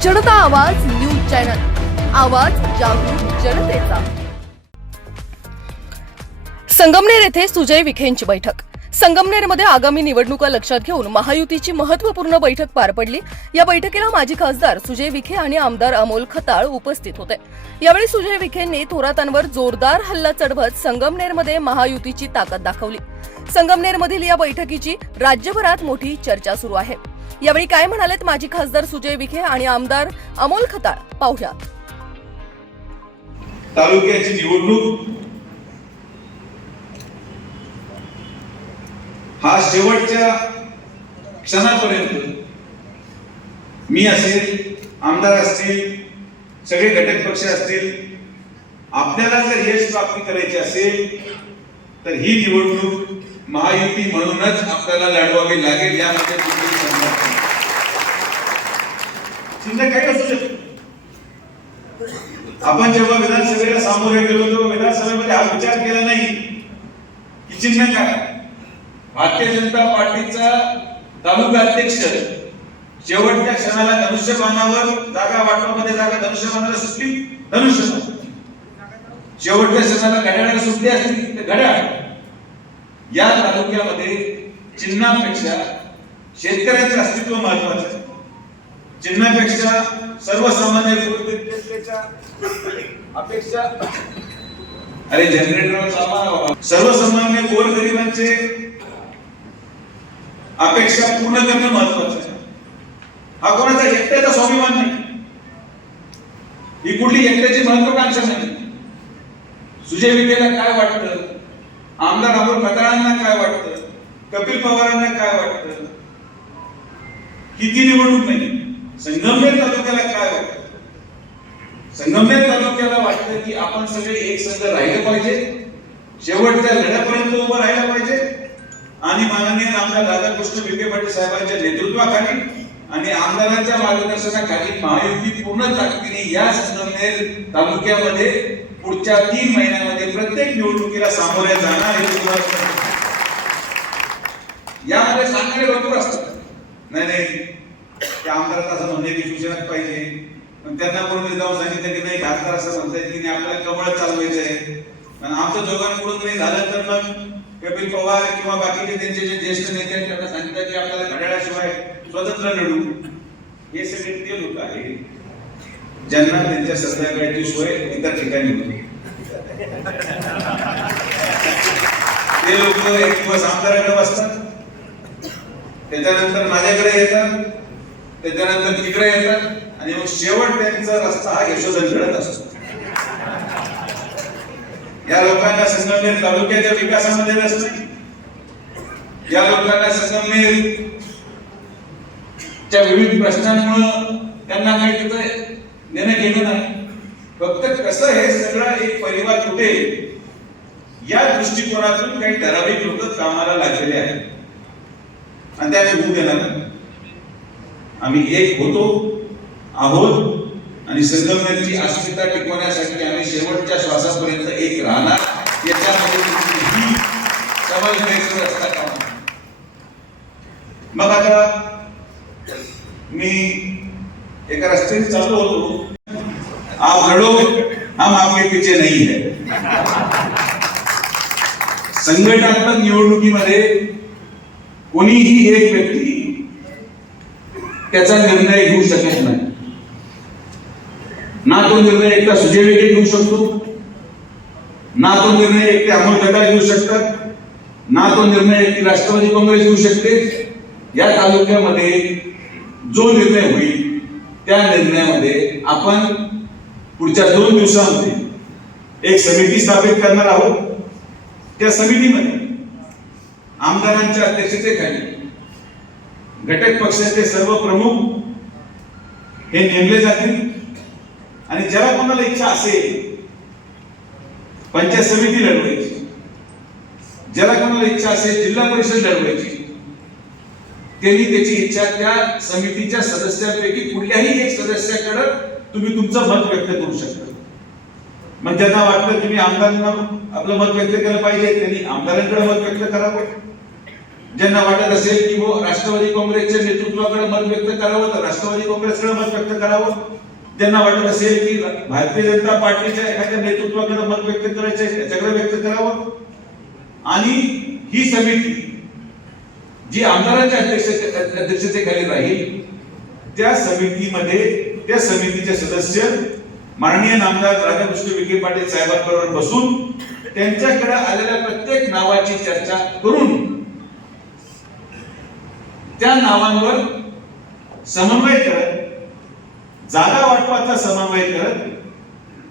जनता आवाज news channel. आवाज जागरूक जनतेचा. संगमनेर येथे सुजय विखेंची बैठक. संगमनेरमध्ये आगामी निवडणुका लक्षात घेऊन महायुतीची महत्त्वपूर्ण बैठक पार पडली. या बैठकीला माजी खासदार सुजय विखे आणि आमदार अमोल खताळ उपस्थित होते. यावेळी सुजय विखेंनी थोरातांवर जोरदार हल्ला चढवत संगमनेरमध्ये महायुतीची ताकद दाखवली. संगमनेरमधील या बैठकीची राज्यभरात मोठी चर्चा सुरू आहे. यावेळी काय म्हणालेत माजी खासदार सुजय विखे आणि आमदार अमोल खताळ? पाहूया तालुक्याची निवडणूक. हा शेवटच्या क्षणापर्यंत मी असेल आमदार असतील सगळे घटक पक्ष असतील आपल्याला जर यश प्राप्ती करायची असेल तर ही निवडणूक महायुती म्हणूनच आपल्याला लढवावी लागेल यामध्ये चिंता काही असू शकते? आपण जेव्हा विधानसभेला सामोरे गेलो तेव्हा विधानसभेमध्ये हा विचार केला नाही की चिन्ह काय भारतीय जनता पार्टीचा तालुका अध्यक्ष शेवटच्या क्षणाला धनुष्यबाणावर जागा वाटपामध्ये जागा धनुष्यबाणाला सुटली धनुष्यबाण. शेवटच्या क्षणाला घड्याळाला सुटली असली तर घड्याळ. या तालुक्यामध्ये चिन्हापेक्षा शेतकऱ्याचे अस्तित्व महत्वाचं आहे. चिन्हापेक्षा सर्वसामान्य जनतेच्या अपेक्षा अरे जनरेटर सर्वसामान्य गोरगरिबांचे अपेक्षा पूर्ण करणं महत्वाचं आहे. हा कोणाचा एकट्याचा स्वाभिमान नाही. ही कुठली एकट्याची महत्वाकांक्षा नाही. सुजय विखेला काय वाटतं? आमदार अमोल खताळांना काय वाटतं? कपिल पवारांना काय वाटतं? किती निवडणूक नाही. संगमनेर तालुक्याला काय संगमनेर तालुक्याला वाटतं की आपण सगळे एक संघ राहिलं पाहिजे. शेवटच्या लढ्यापर्यंत उभं राहिलं पाहिजे. आणि माननीय आमदार राधाकृष्ण विखे पाटील साहेबांच्या नेतृत्वाखाली आणि आमदारांच्या मार्गदर्शनाखाली महायुती पूर्ण ताकदीने या संगमनेर तालुक्यामध्ये पुढच्या तीन महिन्यामध्ये प्रत्येक निवडणुकीला सामोरे जाणार यामध्ये सांगणारे भरपूर असतात. नाही नाही. त्या आमदारात असं म्हणणे की शिवसेनाच पाहिजे. पण त्यांना कोणी जाऊन सांगितलं की नाही खासदार असं म्हणतायत की नाही आपल्याला कमळ चालवायचं आहे. आणि आमचं दोघांकडून नाही झालं तर मग कपिल पवार किंवा बाकीचे त्यांचे जे ज्येष्ठ नेते आहेत त्यांना सांगितलं की आपल्याला घड्याळाशिवाय स्वतंत्र लढू. हे सगळे ते लोक आहे ज्यांना त्यांच्या संध्याकाळची सोय इतर ठिकाणी होती. ते लोक एक दिवस आमदाराकडे बसतात. त्याच्यानंतर माझ्याकडे येतात. त्याच्यानंतर तिकडे येतात आणि मग शेवट त्यांचा रस्ता हा यशोधनकडे असतो या लोकांना संगमनेर तालुक्याच्या विकासामध्ये रस नाही. या लोकांना संगमनेर च्या विविध प्रश्नांमुळं त्यांना काही तिथं देणं घेणं नाही. फक्त कसं हे सगळं एक परिवार तुटेल या दृष्टिकोनातून काही ठराविक लोक कामाला लागलेले आहेत. आणि त्या होऊ देणार नाही. आम्ही एक होतो आहोत आणि संगमनेरची अस्मिता टिकवण्यासाठी आम्ही शेवटच्या श्वासापर्यंत एक राहणार. याच्यामध्ये समज समन्वयाची असता का मग आता मी एका रस्त्याने चालू होतो. आप लढो हम आपके पीछे नहीं है. संघटनात्मक निवडणुकीमध्ये कोणीही एक व्यक्ती त्याचा निर्णय घेऊ शकत नाही. ना तो निर्णय एकटा सुजय विखे घेऊ शकतो ना तो निर्णय एकटे अमोल गटा घेऊ शकतात ना तो निर्णय एकटी राष्ट्रवादी काँग्रेस घेऊ शकते. या तालुक्यामध्ये जो निर्णय होईल त्या निर्णयामध्ये आपण पुढच्या दोन दिवसामध्ये एक समिती स्थापित करणार आहोत. त्या समितीमध्ये आमदारांच्या अध्यक्षतेखाली घटक पक्षाचे सर्व प्रमुख हे नेमले जातील. आणि ज्याला कोणाला इच्छा असेल पंचायत समिती लढवायची. ज्याला कोणाला इच्छा असेल जिल्हा परिषद लढवायची. त्यांनी त्याची इच्छा त्या समितीच्या सदस्यांपैकी कुठल्याही एक सदस्याकडे तुम्ही तुमचं मत व्यक्त करू शकता. मग ज्यांना वाटतं तुम्ही आमदारांना आपलं मत व्यक्त केलं पाहिजे त्यांनी आमदारांकडे मत व्यक्त करावं. ज्यांना वाटत असेल की वो राष्ट्रवादी काँग्रेसच्या नेतृत्वाकडे मत व्यक्त करावं तर राष्ट्रवादी काँग्रेसकडे मत व्यक्त करावं. ज्यांना वाटत असेल की भारतीय जनता पार्टीच्या एखाद्या नेतृत्वाकडे मत व्यक्त करायचं आहे त्याच्याकडे व्यक्त करावं. आणि ही समिती जी आमदारांच्या अध्यक्ष अध्यक्षतेखाली राहील त्या समितीमध्ये त्या समितीचे सदस्य माननीय नामदार राधाकृष्ण विखे पाटील साहेबांबरोबर बसून त्यांच्याकडे आलेल्या प्रत्येक नावाची चर्चा करून त्या नावांवर समन्वय करत जागा वाटपाचा समन्वय करत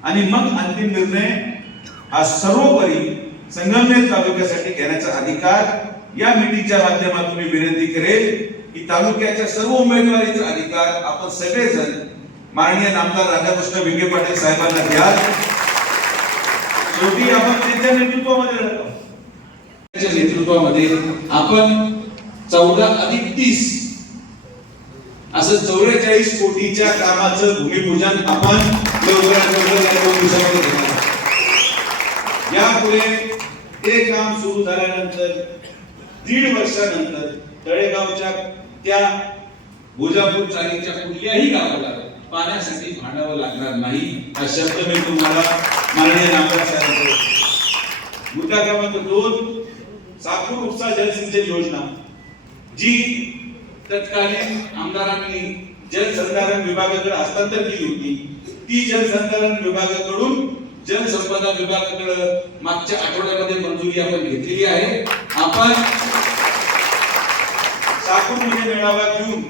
आणि मग अंतिम निर्णय हा सर्वोपरी संगमनेर तालुक्यासाठी घेण्याचा अधिकार या मीटिंगच्या माध्यमातून मी विनंती करेल की तालुक्याच्या सर्व उमेदवारीचा अधिकार आपण सगळेजण माननीय नामदार राधाकृष्ण विखे पाटील साहेबांना द्या शेवटी आपण त्यांच्या नेतृत्वामध्ये नेतृत्वामध्ये आपण चौदा अधिक तीस. असं चौवेचाळीस कोटीच्या कामाचं भूमिपूजन आपण लवकरात लवकर यापुढे ते काम सुरू झाल्यानंतर दीड वर्षानंतर तळेगावच्या त्या भुजापूर चालीच्या कुठल्याही गावाला पाण्यासाठी भांडावं लागणार नाही हा शब्द मी तुम्हाला माननीय नामदार साहेब मुद्दा क्रमांक दोन साकूर उपसा जलसिंचन योजना. जी तत्कालीन आमदारांनी जलसंधारण विभागाकडे हस्तांतर केली होती ती जलसंधारण विभागाकडून जलसंपदा विभागाकडे मागच्या आठवड्यामध्ये मंजुरी आपण घेतलेली आहे. आपण साकूरमध्ये म्हणजे मेळावा घेऊन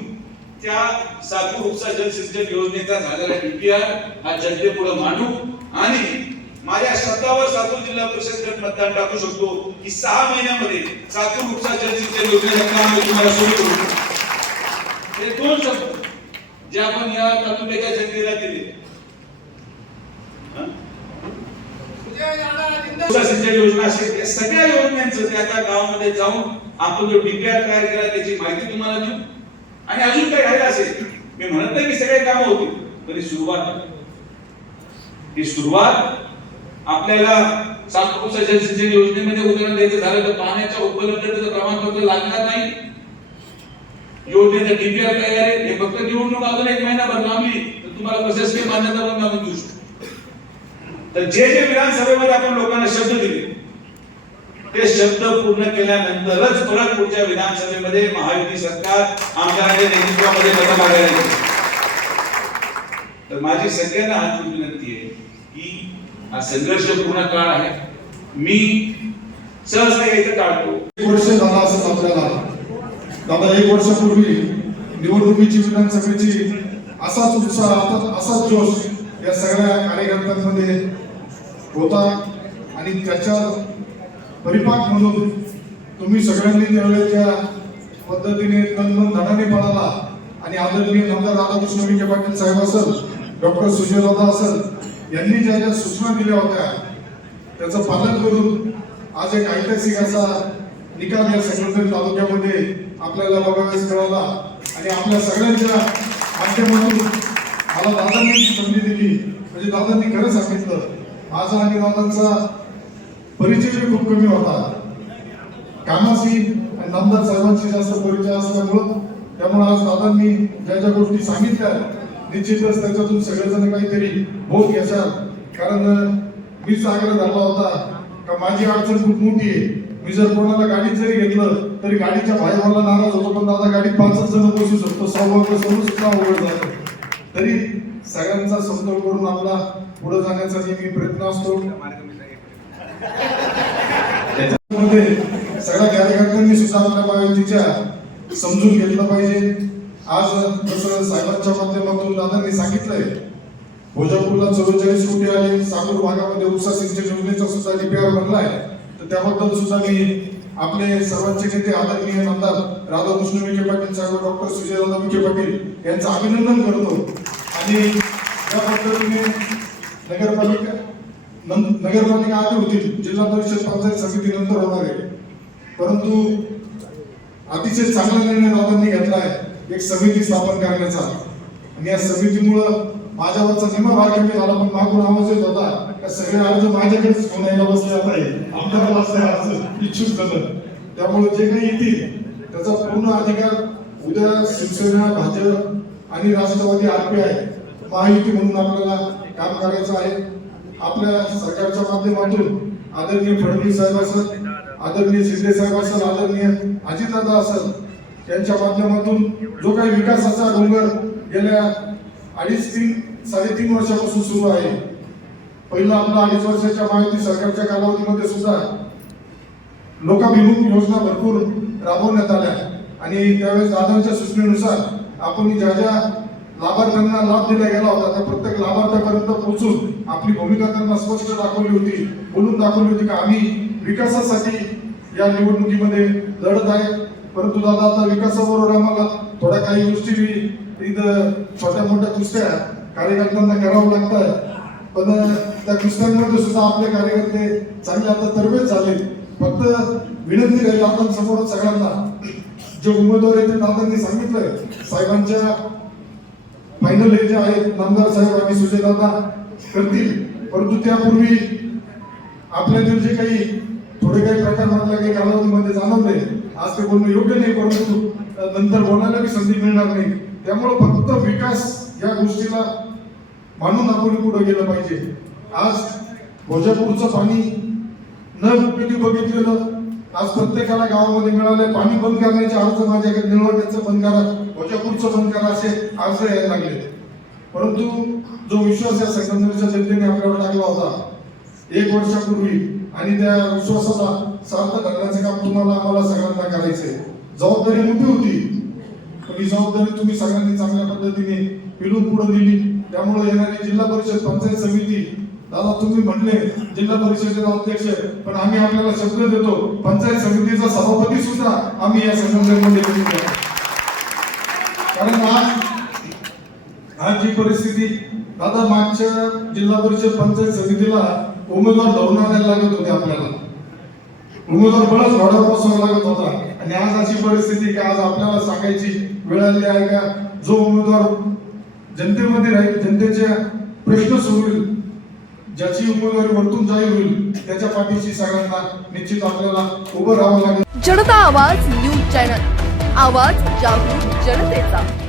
त्या साकूर उपसा जलसिंचन योजनेचा झालेला डीपीआर हा जनतेपुढे मांडू आणि माझ्या शब्दावर सातूर जिल्हा परिषद गट मतदान टाकू शकतो की सहा महिन्यामध्ये सातूर उपसा जलसिंचन योजनेचं काम तुम्हाला सुरू करू. हे दोन शब्द जे आपण या तालुक्याच्या जनतेला दिले. सिंचन योजना असेल या सगळ्या योजनांचं त्या त्या गावामध्ये जाऊन आपण जो डीपीआर तयार केला त्याची माहिती तुम्हाला देऊ. आणि अजून काही राहिलं असेल मी म्हणत नाही की सगळे कामं होतील तरी सुरुवात ही सुरुवात आपल्याला सातपुरुषा जलसिंचन योजनेमध्ये उदाहरण द्यायचं झालं तर पाण्याच्या उपलब्धतेचं प्रमाणपत्र लागणार नाही. योजनेचा डीपीआर तयार आहे? हे फक्त निवडणूक अजून एक महिनाभर लांबली तर तुम्हाला प्रशासकीय मान्यता पण मागून देऊ शकतो. तर जे जे विधानसभेमध्ये आपण लोकांना शब्द दिले ते शब्द पूर्ण केल्यानंतरच परत पुढच्या विधानसभेमध्ये महायुती सरकार आमदारांच्या नेतृत्वामध्ये मतं मागायला तर माझी सगळ्यांना हात विनंती आहे की हा संघर्षपूर्ण काळ आहे. मी सहज यायचं टाळतो एक वर्ष झाला असं आपल्याला. दादा एक वर्षापूर्वी निवडणुकीची विधानसभेची असाच उत्साह आता- असाच जोश या सगळ्या कार्यकर्त्यांमध्ये होता. आणि त्याच्या परिपाक म्हणून तुम्ही सगळ्यांनी त्यावेळेच्या पद्धतीने तनमन धनाने पळाला. आणि आदरणीय आमदार राधाकृष्ण विखे पाटील साहेब असेल डॉक्टर सुजयदादा असेल यांनी ज्या ज्या सूचना दिल्या होत्या त्याचं पालन करून आज एक ऐतिहासिक असा निकाल या संगमनेर तालुक्यामध्ये आपल्याला बघाव्यास मिळाला आणि आपल्या सगळ्यांच्या माध्यमातून मला दादांनी संधी दिली म्हणजे दादांनी खरं सांगितलं माझा आणि दादांचा परिचय खूप कमी होता. कामाशी आणि नामदार साहेबांशी जास्त परिचय असल्यामुळं त्यामुळे आज दादांनी ज्या ज्या गोष्टी सांगितल्या निश्चितच त्याच्यातून सगळेजण काहीतरी बोध घ्याल कारण मीच आग्रह धरला होता. का माझी अडचण खूप मोठी आहे. मी जर कोणाला गाडीत जरी घेतलं तरी गाडीच्या भाईवाला नाराज होतो पण दादा गाडीत पाचच जण बसू शकतो. सव्वा समोर सुद्धा अवघड झालं. तरी सगळ्यांचा समतोल करून आपला पुढे जाण्याचा नेहमी प्रयत्न असतो. त्याच्यामध्ये सगळ्या कार्यकर्त्यांनी सुद्धा आपल्या बाबतीच्या समजून घेतलं पाहिजे. आज जसं साहेबांच्या माध्यमातून दादांनी सांगितलंय भोजापूरला चव्वेचाळीस कोटी आले साकूर भागामध्ये उपसा सिंचन योजनेचा सुद्धा डीपीआर बनलाय. तर त्याबद्दल सुद्धा मी आपले सर्वांचे नेते आदरणीय आमदार राधाकृष्ण विखे पाटील साहेब डॉक्टर सुजयदादा विखे पाटील यांचं अभिनंदन करतो. आणि या पद्धतीने नगरपालिका नगरपालिका आधी होती जिल्हा परिषद पंचायत समिती नंतर होणार आहे. परंतु अतिशय चांगला निर्णय दादांनी घेतला आहे. एक समिती स्थापन करण्याचा. आणि या समितीमुळं माझ्यावरचा निमा भाग कमी झाला पण मागून आवाज येत होता. त्या सगळे अर्ज माझ्याकडेच फोन यायला बसले आता आहे आमदार बसले अर्ज इच्छुक झालं त्यामुळे जे काही येतील त्याचा पूर्ण अधिकार उद्या शिवसेना भाजप आणि राष्ट्रवादी आरपीआय महायुती म्हणून आपल्याला काम करायचं आहे. आपल्या सरकारच्या माध्यमातून आदरणीय फडणवीस साहेब असत आदरणीय शिंदे साहेब असत आदरणीय अजितदादा असत त्यांच्या माध्यमातून जो काही विकासाचा डोंगर गेल्या अडीच तीन साडेतीन वर्षापासून सुरू आहे. पहिलं आपला अडीच वर्षाच्या माहिती सरकारच्या कालावधीमध्ये सुद्धा लोकाभिमुख योजना भरपूर राबवण्यात आल्या. आणि त्यावेळेस दादांच्या सूचनेनुसार आपण ज्या ज्या लाभार्थ्यांना लाभ दिला गेला होता त्या प्रत्येक लाभार्थ्यापर्यंत पोहोचून आपली भूमिका त्यांना स्पष्ट दाखवली होती. बोलून दाखवली होती का आम्ही विकासासाठी या निवडणुकीमध्ये लढत आहे. परंतु दादा आता विकासाबरोबर आम्हाला थोड्या काही गोष्टी बी इथं छोट्या मोठ्या कुस्त्या कार्यकर्त्यांना करावं लागतात पण त्या कुस्त्यांमध्ये सुद्धा आपले कार्यकर्ते चांगले आता तरबेज झाले फक्त विनंती राहील आपण समोर सगळ्यांना. जे उमेदवार आहेत ते दादांनी सांगितलं साहेबांच्या फायनल हे जे आहेत नामदार साहेब आणि सुजय दादा करतील. परंतु त्यापूर्वी आपल्यातील जे काही थोडे काही प्रकार मधल्या काही कालावधीमध्ये जाणवले. आज ते बोलणं योग्य नाही परंतु नंतर बोलायला बी संधी मिळणार नाही. त्यामुळे फक्त विकास या गोष्टीला मानून आपण पुढे गेलं पाहिजे. आज भोजापूरचं पाणी न किती बघितलेलं आज प्रत्येकाला गावामध्ये मिळाले पाणी बंद करण्याचे अर्ज माझ्याकडे निळवट्याचं बंद करा भोजापूरचं बंद करा असे अर्ज यायला लागले. परंतु जो विश्वास या संघटनेच्या जनतेने आपल्यावर टाकला होता एक वर्षापूर्वी आणि त्या विश्वासाचा सार्थ करण्याचे काम तुम्हाला आम्हाला सगळ्यांना करायचंय. जबाबदारी मोठी होती. पण ही जबाबदारी तुम्ही सगळ्यांनी चांगल्या पद्धतीने मिळून पुढे दिली त्यामुळे येणारी जिल्हा परिषद पंचायत समिती दादा तुम्ही म्हणले जिल्हा परिषदेचा अध्यक्ष पण आम्ही आपल्याला शब्द देतो. पंचायत समितीचा सभापती सुद्धा आम्ही या संघटनेमध्ये कारण आज आज जी परिस्थिती दादा मागच्या जिल्हा परिषद पंचायत समितीला उमेदवार धरून आणायला लागत होते आपल्याला. उमेदवार बळच घोड्यावर बसवावा लागत होता. आणि आज अशी परिस्थिती की आज आपल्याला सांगायची वेळ आली आहे का? जो उमेदवार जनतेमध्ये राहील जनतेच्या प्रश्न सोडवेल ज्याची उमेदवारी वरतून जाहीर होईल त्याच्या पाठीशी सगळ्यांना निश्चित आपल्याला उभं राहावं लागेल. जनता आवाज न्यूज चॅनल. आवाज जागरूक जनतेचा.